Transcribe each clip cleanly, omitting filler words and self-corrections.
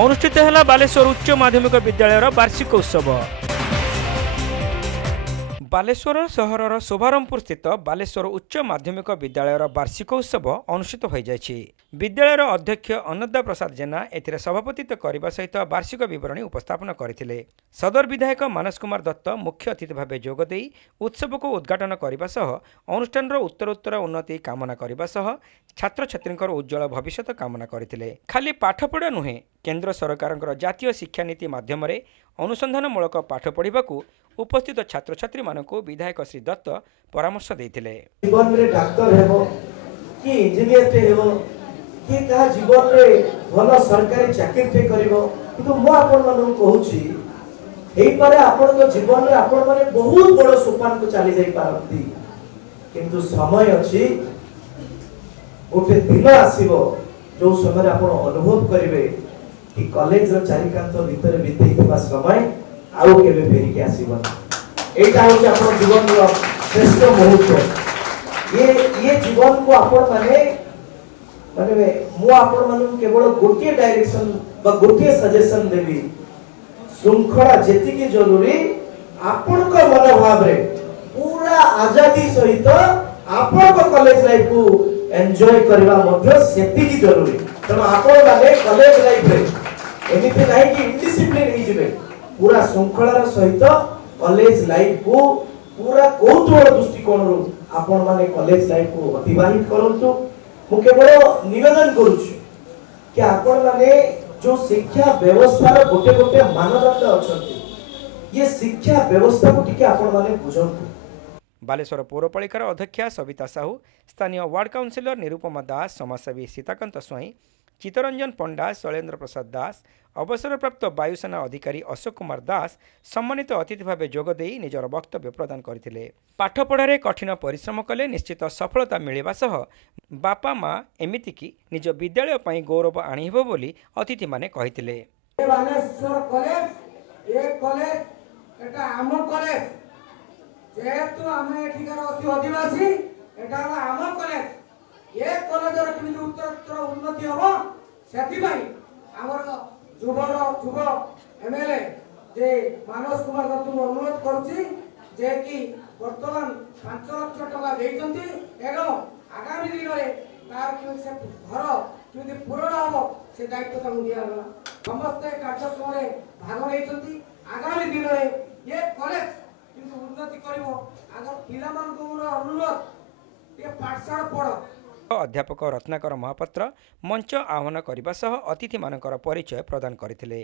अनुष्ठित है बालेश्वर उच्च माध्यमिक विद्यालय वार्षिक उत्सव। बालेश्वर सहर शुभारंभपुर स्थित बालेश्वर उच्च माध्यमिक विद्यालय वार्षिक उत्सव अनुष्ठित हो जाएगी। विद्यालय अध्यक्ष अन्नदा प्रसाद जेना एथिरे सभापतित्व करने सहित वार्षिक विवरणी उपस्थापन करथिले। सदर विधायक मानस कुमार दत्त मुख्य अतिथि भाव जोगदे उत्सव को उद्घाटन करने सह अनुष्ठान उत्तरोत्तर उन्नति कामना करने सह छात्र छात्री उज्जवल भविष्य कामना करथिले। खाली पाठपढ़ा नुहे केंद्र सरकार जातीय शिक्षा नीति माध्यम अनुसंधानमूलक पाठ पढ़ा उपस्थित छात्र छात्री मानक विधायक श्री दत्त परामर्श देथिले। जीवन रे डाक्टर हेबो कि इंजीनियर टे हेबो कि कहा जीवन रे भल सरकारी चाकरी टे करिवो किंतु मो आपन मन कहूची एई पारे आपन को जीवन रे आपन माने बहुत बड़ सोपान को चली जाई पारंती किंतु समय अछि गोटे दिन आसीबो जो समय आपन अनुभव करिवे कि कॉलेज रो चारिकांत भीतर बितेइथिबा समय आउ केबे फेरी के आसीबन एटा होची आपन जीवन रो श्रेष्ठ मुहूर्त। ये जीवन को आपन माने मु आपन मानु केवल गोटे डायरेक्शन बा गोटे सजेशन देबी श्रृंखला जेति की जरूरी आपन को मनोभाव रे पूरा आजादी सहित आपन को कॉलेज लाइफ को एंजॉय करबा मध्ये सेति की जरूरी। तनो आपन माने कॉलेज लाइफ रे एमिति नाही कि इनडिसिप्लिन ही जिवे पूरा श्रृंखलार सहित कॉलेज लाइफ को पूरा कौतूहल दृष्टिकोण रो आपण माने कॉलेज लाइफ को अतिबाहित करंतु। मु केवल निवेदन करूछु कि आपण माने जो शिक्षा व्यवस्था रो गोटे गोटे मानदंड अछंती ये शिक्षा व्यवस्था को टिके आपण माने बुझंतु। बालेश्वर पौरपालिकार अध्यक्षा सविता साहू, स्थानीय वार्ड काउंसिलर निरुपमा दास, समाजसेवी सीताकांत स्वाई, चित्तरंजन पंडा, शैलेन्द्र प्रसाद दास, अवसरप्राप्त वायुसेना अधिकारी अशोक कुमार दास सम्मानित अतिथि भाव जोगदे निजर वक्तव्य प्रदान करथिले। पाठपढ़ारे कठिन परिश्रम कले निश्चित सफलता मिलिबा सह बापा माँ एमिति कि निज विद्यालय पई गौरव आनिब बोली अतिथि माने कहिथिले। बालेश्वर कॉलेज ए कॉलेज एटा आम कॉलेज जेहेतु आमे एठिकार आदिवासी एटा आम कॉलेज ए कॉलेजर किमिति उत्तरोत्तर उन्नति हो सेति पई हमर युव एमएलए जे मानस कुमार दत्त अनुरोध करुछि जे कि वर्तमान 5 लाख टका देइछंती एवं आगामी दिन रे तार से घर किमिति पूर्ण हो से दायित्व ताकू दिया गला। समस्त कार्यक्रम रे भाग लेइछंती आगामी दिन रे ये कॉलेज किमिति उन्नति करिवो आगर पिला मान को अनुरोध ये पाठशाला पढ़। अध्यापक रत्नाकर महापात्र मंच आह्वान करने सह अतिथि मानकर परिचय प्रदान करथिले।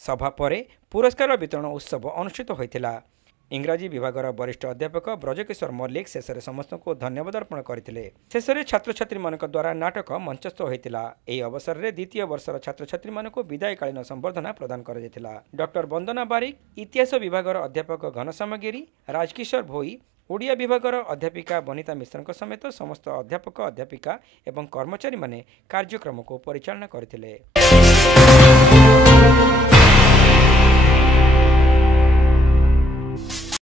सभा परे पुरस्कार वितरण उत्सव अनुष्ठित होइथिला। इंग्राजी विभागर वरिष्ठ अध्यापक ब्रजकिशोर मल्लिक शेष में समस्त को धन्यवाद अर्पण करथिले। शेष में छात्र छात्री मानक द्वारा नाटक मंचस्थ होइथिला। एही अवसर में द्वितीय वर्षर छात्र छात्री मानक विदायकालीन संबर्धना प्रदान कर जाइथिला। डॉक्टर वंदना बारिक, इतिहास विभागर अध्यापक घनश्याम गिरी, राजकिशोर भोई, ओडिया विभागर अध्यापिका बनिता मिश्र समेत समस्त अध्यापक अध्यापिका एवं कर्मचारी माने कार्यक्रम को परिचालना करथिले।